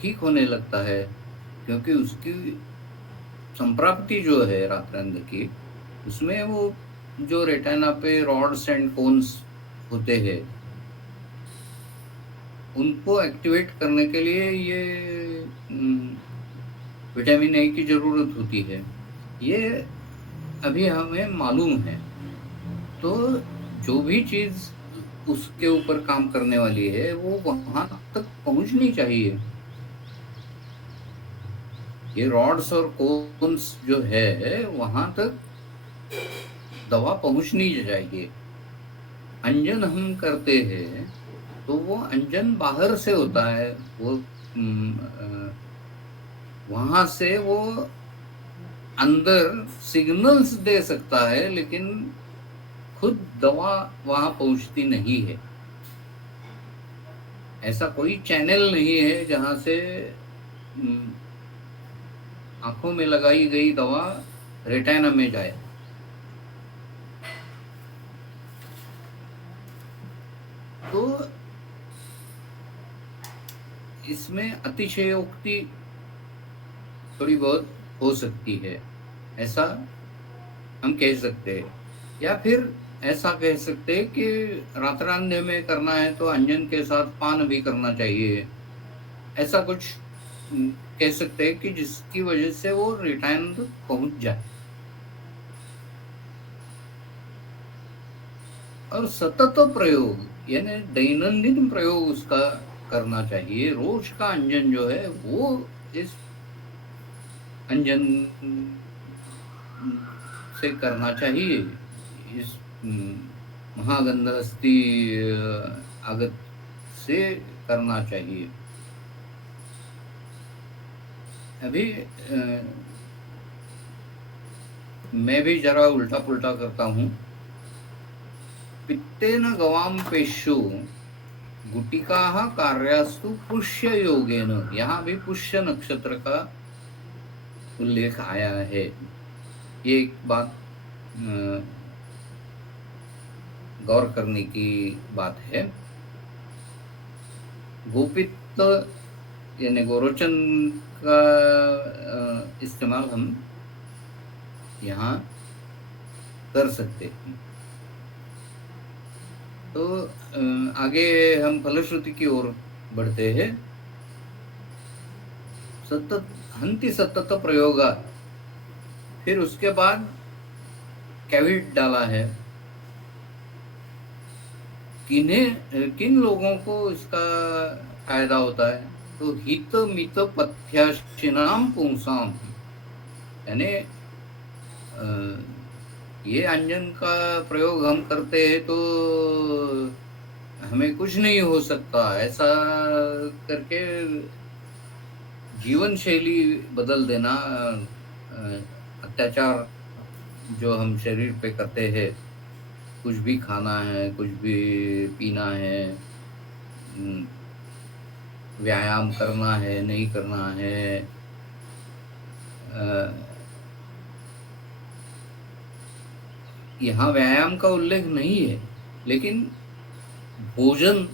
ठीक होने लगता है, क्योंकि उसकी संप्राप्ति जो है रात्रांध्य की, उसमें वो जो रेटिना पे रॉड्स एंड कोन्स होते हैं, उनको एक्टिवेट करने के लिए ये विटामिन ए की जरूरत होती है। ये अभी हमें मालूम है। तो जो भी चीज उसके ऊपर काम करने वाली है वो वहां तक पहुंचनी चाहिए। ये रॉड्स और कोन्स जो है वहां तक दवा पहुंचनी चाहिए। अंजन हम करते हैं तो वो अंजन बाहर से होता है, वो वहां से वो अंदर सिग्नल्स दे सकता है, लेकिन खुद दवा वहां पहुंचती नहीं है। ऐसा कोई चैनल नहीं है जहां से आंखों में लगाई गई दवा रेटिना में जाए। तो इसमें अतिशयोक्ति थोड़ी बहुत हो सकती है, ऐसा हम कह सकते हैं। या फिर ऐसा कह सकते हैं कि रात्रांध्य में करना है तो अंजन के साथ पान भी करना चाहिए। ऐसा कुछ कह सकते हैं कि जिसकी वजह से वो रेटिना तक पहुंच जाए। और सतत प्रयोग यानी दैनंदिन प्रयोग उसका करना चाहिए। रोज का अंजन जो है वो इस अंजन से करना चाहिए, इस महागंधहस्ती आगत से करना चाहिए। अभी मैं भी जरा उल्टा पुल्टा करता हूं। पित्तेन गवाम पेशु गुटिकाः कार्यास्तु पुष्य योगेन, यहाँ भी पुष्य नक्षत्र का उल्लेख आया है। ये एक बात गौर करने की बात है। गोपित्त यानी गोरोचन का इस्तेमाल हम यहाँ कर सकते हैं। तो आगे हम फलश्रुति की ओर बढ़ते हैं। सतत हंति सतत प्रयोगा, फिर उसके बाद कैविट डाला है। किन लोगों को इसका फायदा होता है? तो हित मित पथ्याशिनाम पुंसाम, यानी ये अंजन का प्रयोग हम करते हैं तो हमें कुछ नहीं हो सकता, ऐसा करके जीवन शैली बदल देना, अत्याचार जो हम शरीर पे करते हैं, कुछ भी खाना है, कुछ भी पीना है, व्यायाम करना है, नहीं करना है, यहाँ व्यायाम का उल्लेख नहीं है, लेकिन भोजन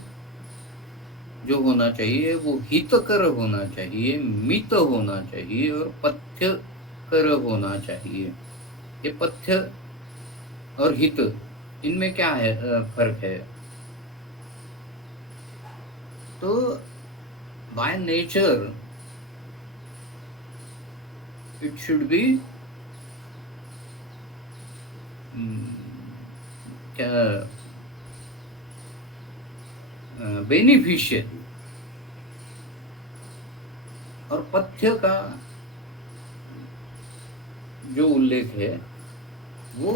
जो होना चाहिए वो हितकर होना चाहिए, मित होना चाहिए और पथ्यकर होना चाहिए। ये पथ्य और हित, इनमें क्या है फर्क है? तो by nature it should be क्या बेनिफिशियल, और पथ्य का जो उल्लेख है वो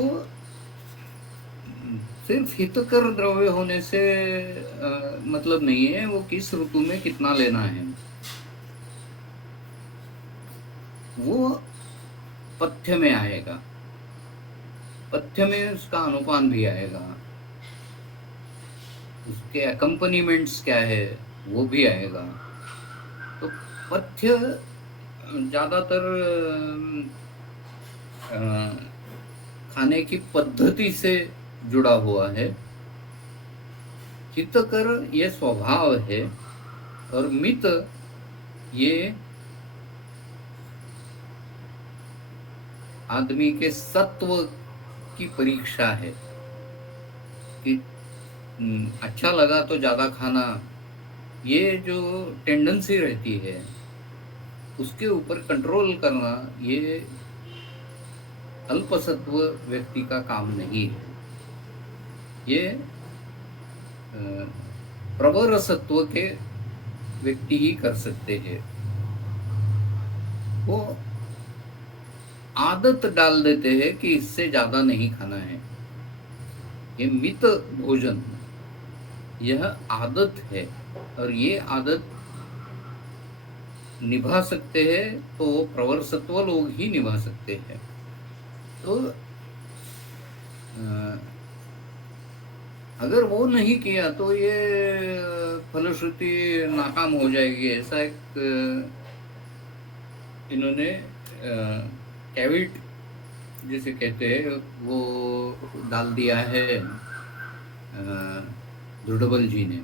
सिर्फ हितकर द्रव्य होने से मतलब नहीं है, वो किस ऋतु में कितना लेना है वो पथ्य में आएगा, पथ्य में उसका अनुपान भी आएगा, उसके अकम्पनीमेंट्स क्या है वो भी आएगा। तो पथ्य ज्यादातर खाने की पद्धति से जुड़ा हुआ है, हितकर ये स्वभाव है, और मित ये आदमी के सत्व की परीक्षा है कि अच्छा लगा तो ज्यादा खाना, ये जो टेंडेंसी रहती है उसके ऊपर कंट्रोल करना ये अल्पसत्व व्यक्ति का काम नहीं है। ये प्रवर सत्व के व्यक्ति ही कर सकते हैं। वो आदत डाल देते हैं कि इससे ज्यादा नहीं खाना है। ये मित भोजन यह आदत है, और ये आदत निभा सकते हैं तो वो प्रवर सत्व लोग ही निभा सकते हैं। तो अगर वो नहीं किया तो ये फलश्रुति नाकाम हो जाएगी। ऐसा एक इन्होंने कैविट जिसे कहते हैं वो डाल दिया है दृढ़बल जी ने।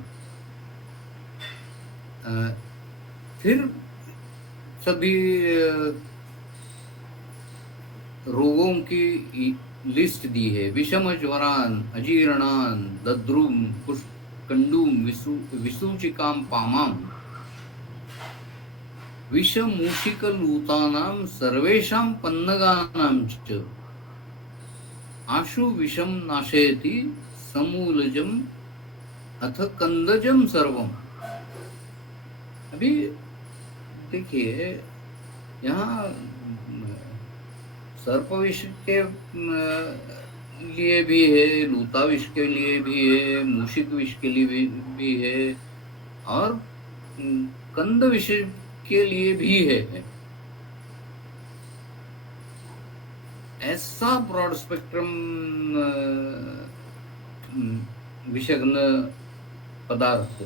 फिर सभी रोगों की लिस्ट दी है। विषम ज्वरान, अजीर्णान, दद्रुम, कुष्ठकंडुम, विसूचिकाम पामाम, विषमूषिकलूतानां सर्वेषां पन्नगानां च आशु विषम नाशयति समूलजम अथ कंदजम सर्वम। अभी देखिए यहाँ सर्प विष के लिए भी है, लूता विष के लिए भी है, मूषिक विष के लिए भी है, और कंद विष के लिए भी है। ऐसा ब्रॉड स्पेक्ट्रम विषग्न पदार्थ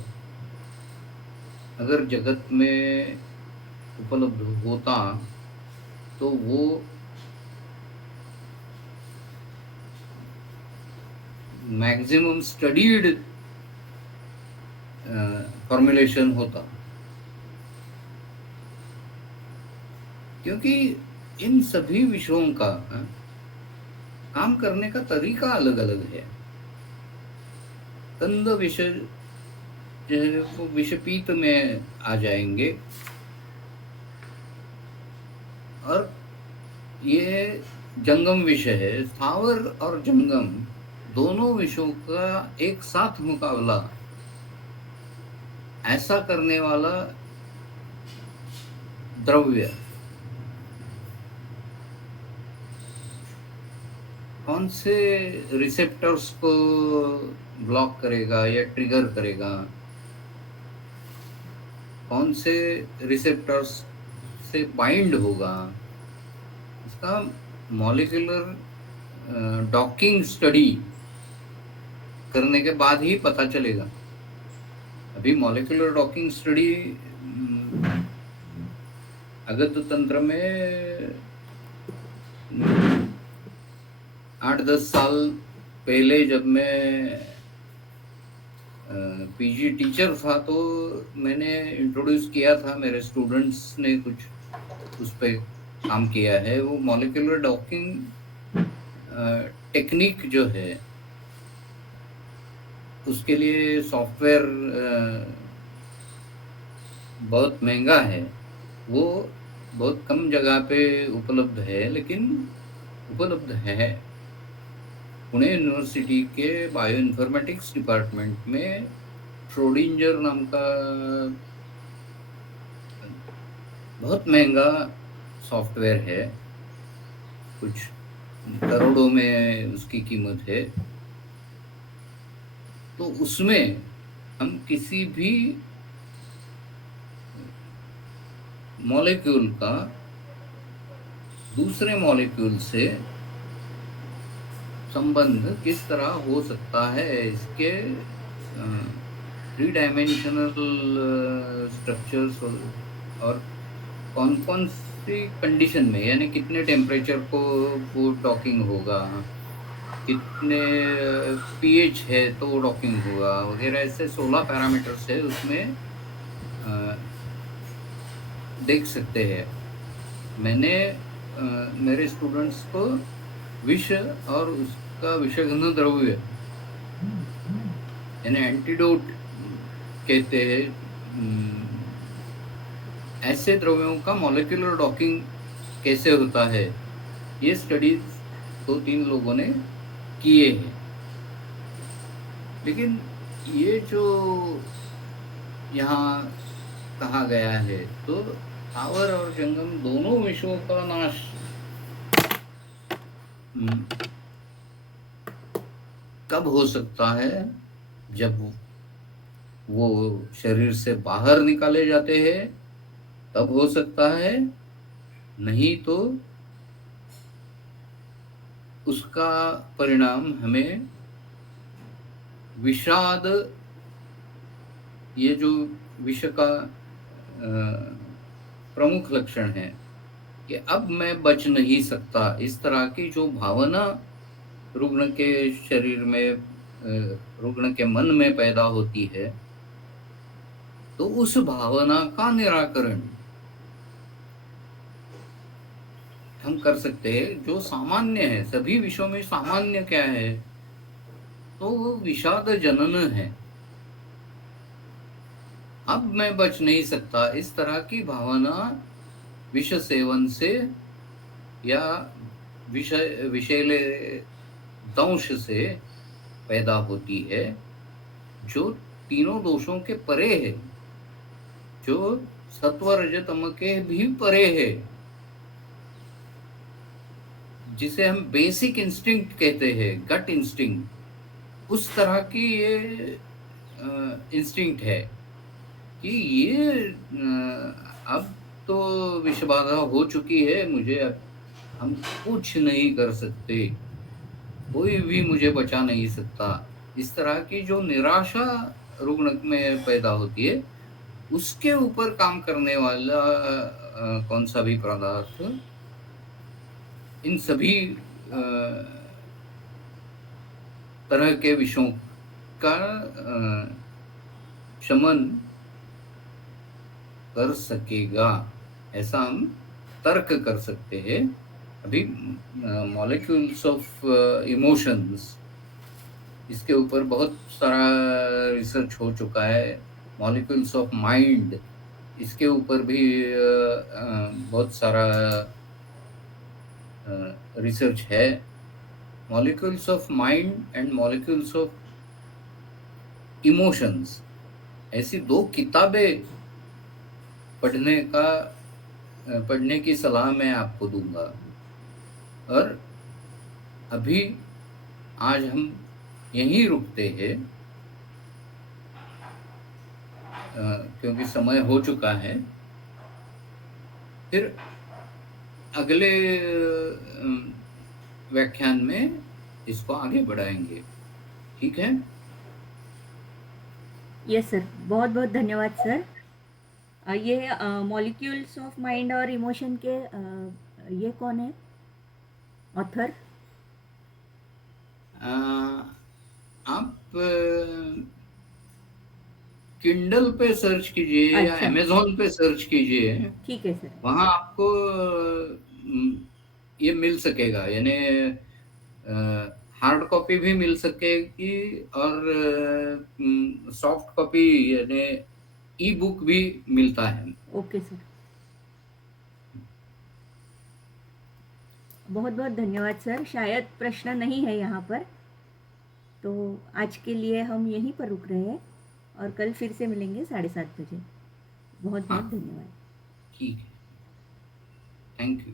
अगर जगत में उपलब्ध होता तो वो मैक्सिमम स्टडीड फॉर्मुलेशन होता, क्योंकि इन सभी विषयों का काम करने का तरीका अलग अलग है। कंद विष जो है वो विषपीत में आ जाएंगे, और ये जंगम विष है। स्थावर और जंगम दोनों विषयों का एक साथ मुकाबला ऐसा करने वाला द्रव्य कौन से रिसेप्टर्स को ब्लॉक करेगा या ट्रिगर करेगा, कौन से रिसेप्टर्स से बाइंड होगा, इसका मॉलिक्यूलर डॉकिंग स्टडी करने के बाद ही पता चलेगा। अभी मॉलिक्यूलर डॉकिंग स्टडी अगत तंत्र में 8-10 साल पहले जब मैं पीजी टीचर था तो मैंने इंट्रोड्यूस किया था, मेरे स्टूडेंट्स ने कुछ उस पे काम किया है। वो मॉलिक्यूलर डॉकिंग टेक्निक जो है उसके लिए सॉफ्टवेयर बहुत महंगा है। वो बहुत कम जगह पे उपलब्ध है, लेकिन उपलब्ध है। पुणे यूनिवर्सिटी के बायो इन्फॉर्मेटिक्स डिपार्टमेंट में श्रोडिंजर नाम का बहुत महंगा सॉफ्टवेयर है, कुछ करोड़ों में उसकी कीमत है। तो उसमें हम किसी भी मॉलिक्यूल का दूसरे मॉलिक्यूल से संबंध किस तरह हो सकता है, इसके 3 डायमेंशनल स्ट्रक्चर्स और कौन कौन सी कंडीशन में, यानी कितने टेम्परेचर को वो डॉकिंग होगा, कितने पीएच है तो डॉकिंग होगा वगैरह, ऐसे 16 पैरामीटर्स है उसमें देख सकते हैं। मैंने मेरे स्टूडेंट्स को विष और उसका विषघन द्रव्य यानी एंटीडोट कहते हैं, ऐसे द्रव्यों का मॉलिक्यूलर डॉकिंग कैसे होता है, ये स्टडीज 2-3 लोगों ने किए हैं। लेकिन ये जो यहाँ कहा गया है, तो स्थावर और जंगम दोनों विषयों का नाश कब हो सकता है, जब वो शरीर से बाहर निकाले जाते हैं तब हो सकता है, नहीं तो उसका परिणाम हमें विषाद, ये जो विष का प्रमुख लक्षण है कि अब मैं बच नहीं सकता, इस तरह की जो भावना रुग्ण के शरीर में, रुग्ण के मन में पैदा होती है, तो उस भावना का निराकरण हम कर सकते हैं। जो सामान्य है, सभी विषयों में सामान्य क्या है, तो वो विषाद जनन है। अब मैं बच नहीं सकता, इस तरह की भावना विष सेवन से या विषैले दंश से पैदा होती है, जो तीनों दोषों के परे है, जो सत्व रज तम के भी परे है, जिसे हम बेसिक इंस्टिंक्ट कहते हैं, गट इंस्टिंक्ट, उस तरह की ये इंस्टिंक्ट है कि ये अब तो विषबाधा हो चुकी है, मुझे अब हम कुछ नहीं कर सकते, कोई भी मुझे बचा नहीं सकता। इस तरह की जो निराशा रुग्ण में पैदा होती है, उसके ऊपर काम करने वाला कौन सा भी पदार्थ इन सभी तरह के विषयों का शमन कर सकेगा, ऐसा हम तर्क कर सकते हैं। अभी मॉलिक्यूल्स ऑफ इमोशंस, इसके ऊपर बहुत सारा रिसर्च हो चुका है। मॉलिक्यूल्स ऑफ माइंड, इसके ऊपर भी बहुत सारा रिसर्च है। Molecules of mind and molecules of emotions, ऐसी 2 किताबें पढ़ने की सलाह मैं आपको दूंगा। और अभी आज हम यहीं रुकते हैं, क्योंकि समय हो चुका है। फिर अगले व्याख्यान में इसको आगे बढ़ाएंगे, ठीक है? यस सर, बहुत बहुत धन्यवाद सर। ये मॉलिक्यूल्स ऑफ माइंड और इमोशन के ये कौन है ऑथर? आप किंडल पे सर्च कीजिए या अच्छा, अमेज़न पे सर्च कीजिए, ठीक है सर। वहाँ आपको ये मिल सकेगा, यानी हार्ड कॉपी भी मिल सकेगी और सॉफ्ट कॉपी यानी ई बुक भी मिलता है। Okay sir. बहुत बहुत धन्यवाद सर। शायद प्रश्न नहीं है यहाँ पर, तो आज के लिए हम यहीं पर रुक रहे हैं और कल फिर से मिलेंगे 7:30 बजे। बहुत बहुत हाँ, धन्यवाद। ठीक है। Thank you.